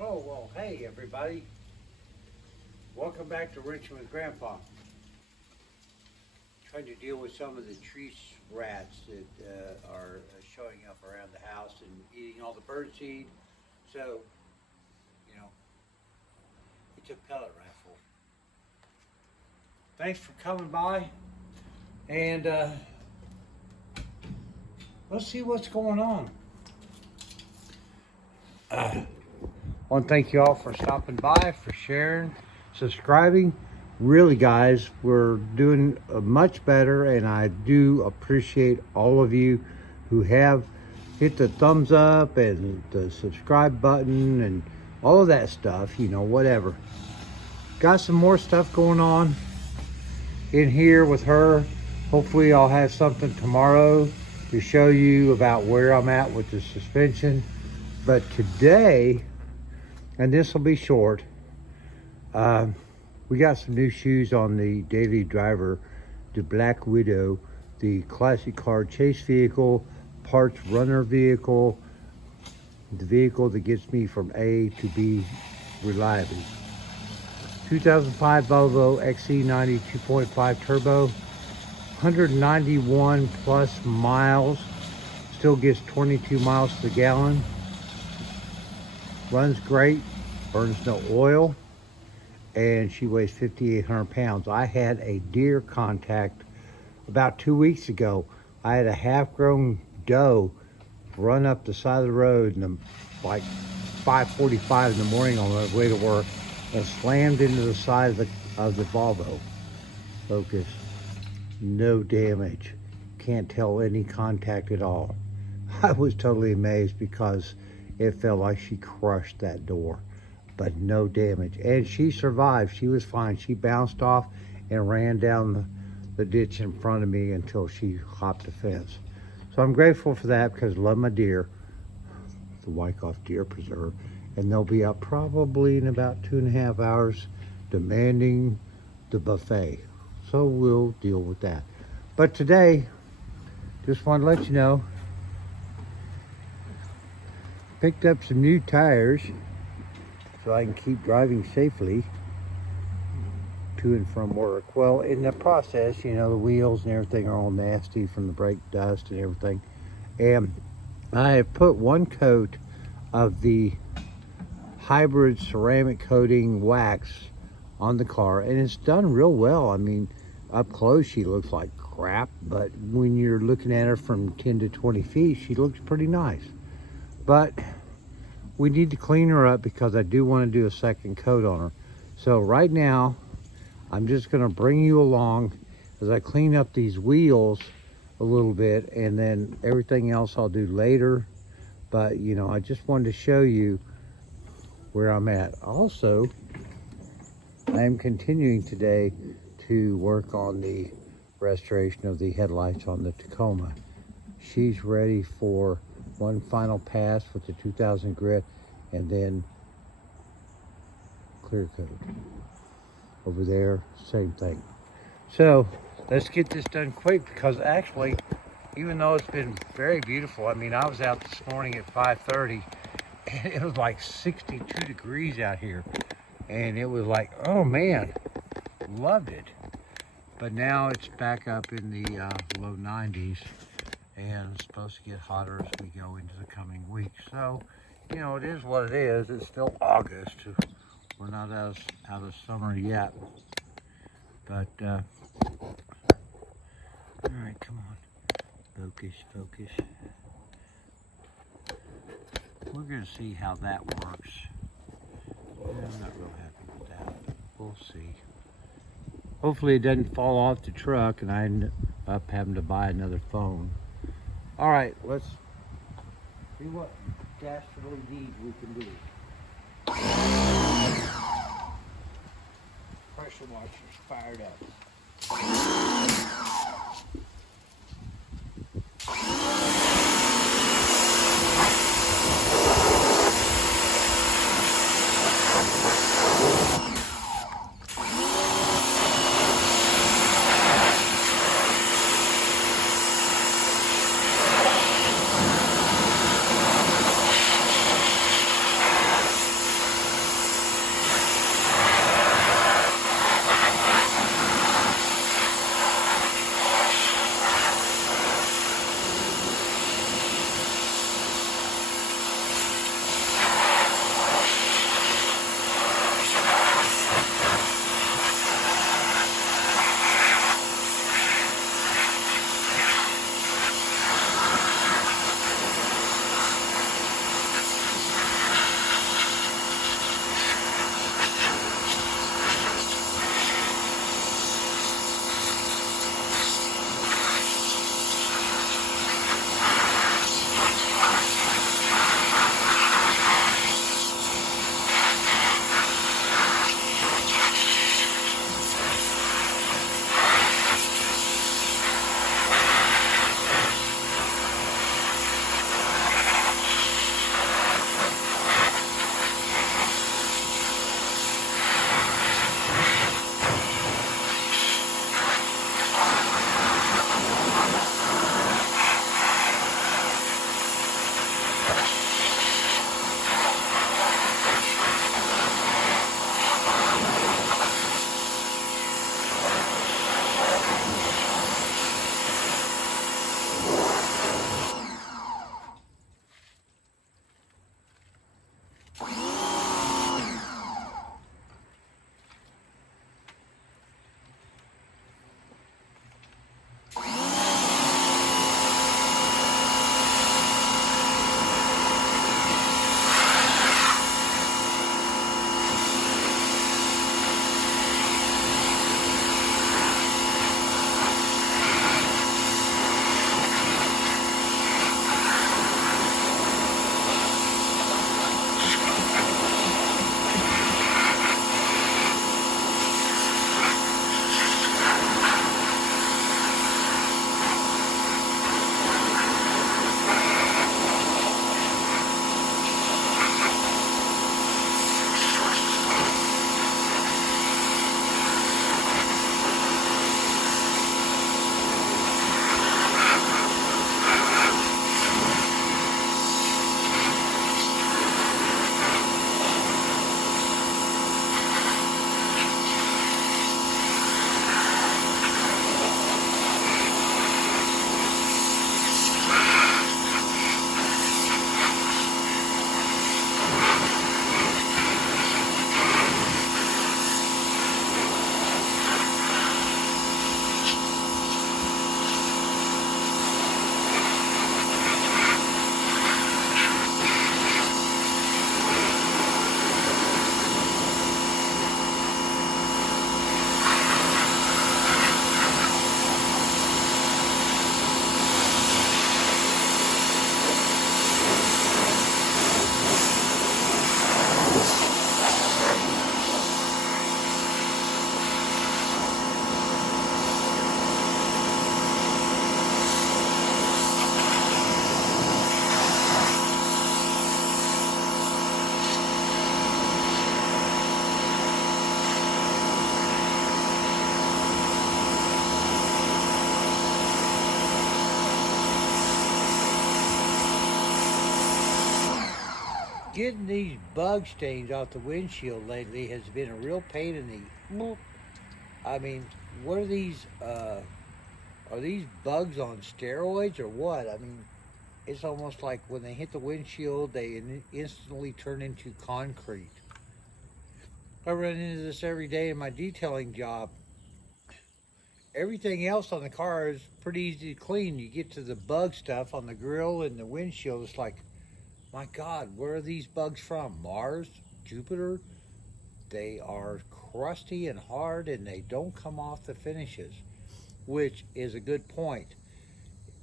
Oh, well, hey, everybody. Welcome back to Wrenching with Grandpa. Trying to deal with some of the tree rats that are showing up around the house and eating all the bird seed. So, it's a pellet rifle. Thanks for coming by. And let's see what's going on. I want to thank you all for stopping by, for sharing, subscribing. Really, guys, we're doing much better, and I do appreciate all of you who have hit the thumbs up and the subscribe button and all of that stuff, whatever. Got some more stuff going on in here with her. Hopefully I'll have something tomorrow to show you about where I'm at with the suspension. But today, and this will be short, we got some new shoes on the daily driver, the Black Widow, the classic car chase vehicle, parts runner vehicle, the vehicle that gets me from A to B reliably. 2005 Volvo XC90 2.5 turbo, 191 plus miles, still gets 22 miles to the gallon. Runs great, burns no oil, and she weighs 5,800 pounds. I had a deer contact about 2 weeks ago. I had a half-grown doe run up the side of the road like 5:45 in the morning on the way to work and slammed into the side of the Volvo Focus. No damage. Can't tell any contact at all. I was totally amazed because it felt like she crushed that door, but no damage. And she survived. She was fine. She bounced off and ran down the ditch in front of me until she hopped the fence. So I'm grateful for that because I love my deer, the Wyckoff Deer Preserve, and they'll be up probably in about 2.5 hours demanding the buffet. So we'll deal with that. But today, just want to let you know, picked up some new tires so I can keep driving safely to and from work. Well, in the process, the wheels and everything are all nasty from the brake dust and everything. And I have put one coat of the hybrid ceramic coating wax on the car, and it's done real well. I mean, up close she looks like crap, but when you're looking at her from 10 to 20 feet, she looks pretty nice. But we need to clean her up because I do want to do a second coat on her. So right now, I'm just going to bring you along as I clean up these wheels a little bit, and then everything else I'll do later. But, I just wanted to show you where I'm at. Also, I am continuing today to work on the restoration of the headlights on the Tacoma. She's ready for one final pass with the 2000 grit and then clear coat. Over there, same thing. So let's get this done quick because actually, even though it's been very beautiful, I mean, I was out this morning at 5:30 and it was like 62 degrees out here. And it was like, oh man, loved it. But now it's back up in the low 90s and it's supposed to get hotter as we go into the coming weeks. So, it is what it is. It's still August. We're not out of summer yet. But, all right, come on. Focus. We're going to see how that works. I'm not real happy with that. We'll see. Hopefully it doesn't fall off the truck and I end up having to buy another phone. All right, let's see what dastardly deed we can do. Pressure washer's fired up. Getting these bug stains off the windshield lately has been a real pain in the. I mean, what are these? Are these bugs on steroids or what? I mean, it's almost like when they hit the windshield, they instantly turn into concrete. I run into this every day in my detailing job. Everything else on the car is pretty easy to clean. You get to the bug stuff on the grill and the windshield, it's like, my God, where are these bugs from? Mars? Jupiter? They are crusty and hard and they don't come off the finishes, which is a good point.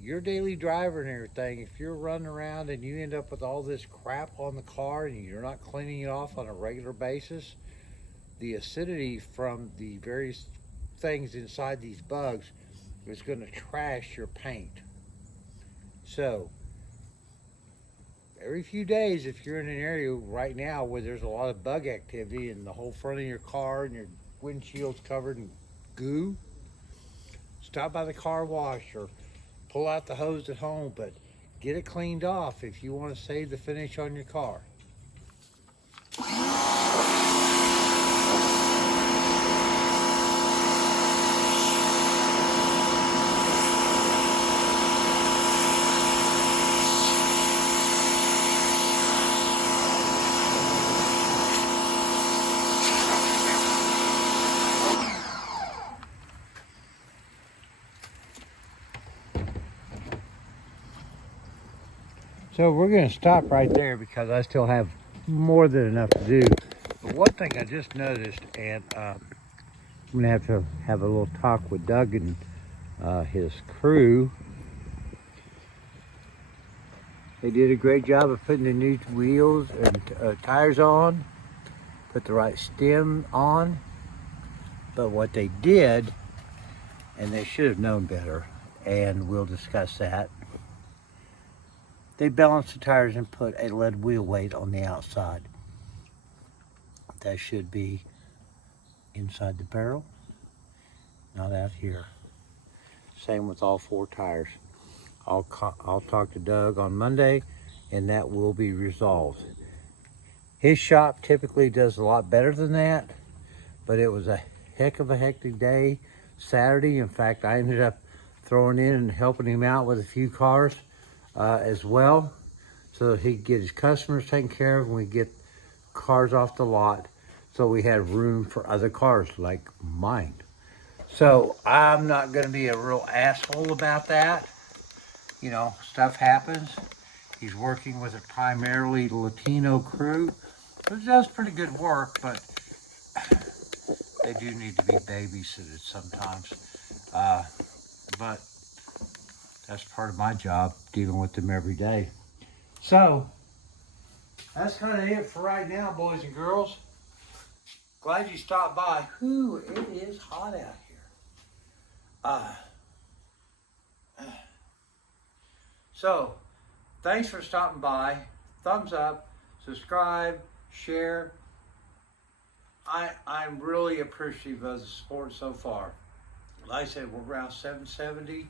Your daily driver and everything, if you're running around and you end up with all this crap on the car and you're not cleaning it off on a regular basis, the acidity from the various things inside these bugs is going to trash your paint. So every few days, if you're in an area right now where there's a lot of bug activity and the whole front of your car and your windshield's covered in goo, stop by the car wash or pull out the hose at home, but get it cleaned off if you want to save the finish on your car. So we're going to stop right there because I still have more than enough to do. But one thing I just noticed, and I'm going to have a little talk with Doug and his crew. They did a great job of putting the new wheels and tires on, put the right stem on. But what they did, and they should have known better, and we'll discuss that, they balanced the tires and put a lead wheel weight on the outside. That should be inside the barrel, not out here. Same with all 4 tires. I'll talk to Doug on Monday and that will be resolved. His shop typically does a lot better than that, but it was a heck of a hectic day Saturday. In fact, I ended up throwing in and helping him out with a few cars as well, so that he could get his customers taken care of and we get cars off the lot so we had room for other cars like mine. So I'm not going to be a real asshole about that. You know, stuff happens. He's working with a primarily Latino crew, which does pretty good work, but they do need to be babysitted sometimes. But that's part of my job, dealing with them every day. So that's kind of it for right now, boys and girls. Glad you stopped by. Whew, it is hot out here. So thanks for stopping by. Thumbs up, subscribe, share. I'm really appreciative of the support so far. Like I said, we're around 770.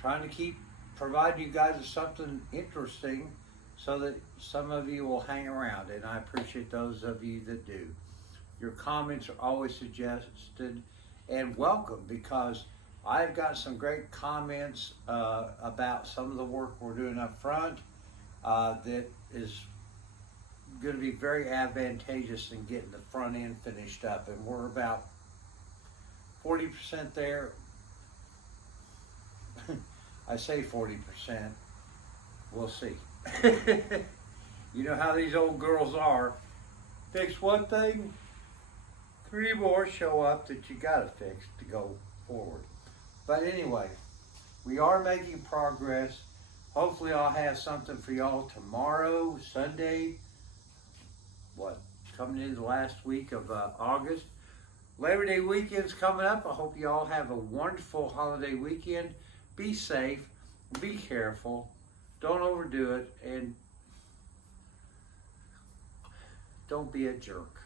Trying to keep providing you guys with something interesting so that some of you will hang around, and I appreciate those of you that do. Your comments are always suggested and welcome, because I've got some great comments about some of the work we're doing up front that is going to be very advantageous in getting the front end finished up, and we're about 40% there. I say 40%, we'll see. You know how these old girls are. Fix one thing, 3 more show up that you gotta fix to go forward. But anyway, we are making progress. Hopefully I'll have something for y'all tomorrow, Sunday, coming into the last week of August. Labor Day weekend's coming up. I hope you all have a wonderful holiday weekend. Be safe, be careful, don't overdo it, and don't be a jerk.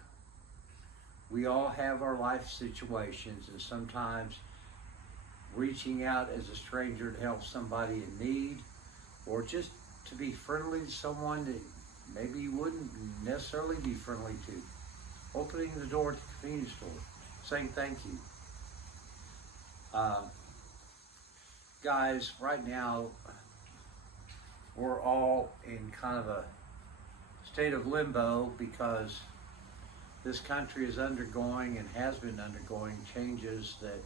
We all have our life situations, and sometimes reaching out as a stranger to help somebody in need, or just to be friendly to someone that maybe you wouldn't necessarily be friendly to. Opening the door at the convenience store, saying thank you. Guys, right now, we're all in kind of a state of limbo because this country is undergoing and has been undergoing changes that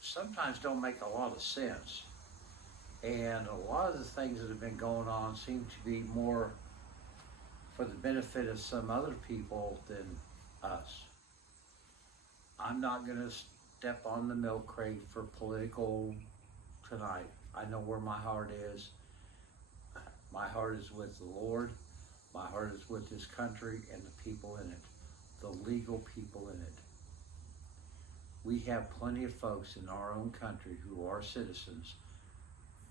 sometimes don't make a lot of sense. And a lot of the things that have been going on seem to be more for the benefit of some other people than us. I'm not going to step on the milk crate for political tonight. I know where my heart is. My heart is with the Lord. My heart is with this country and the people in it, the legal people in it. We have plenty of folks in our own country who are citizens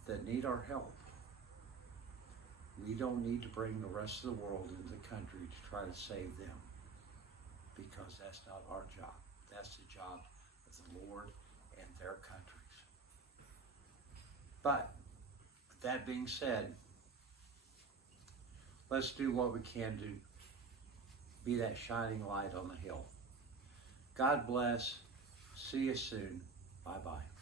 that need our help. We don't need to bring the rest of the world into the country to try to save them, because that's not our job. That's the job of the Lord and their countries. But that being said, let's do what we can to be that shining light on the hill. God bless. See you soon. Bye-bye.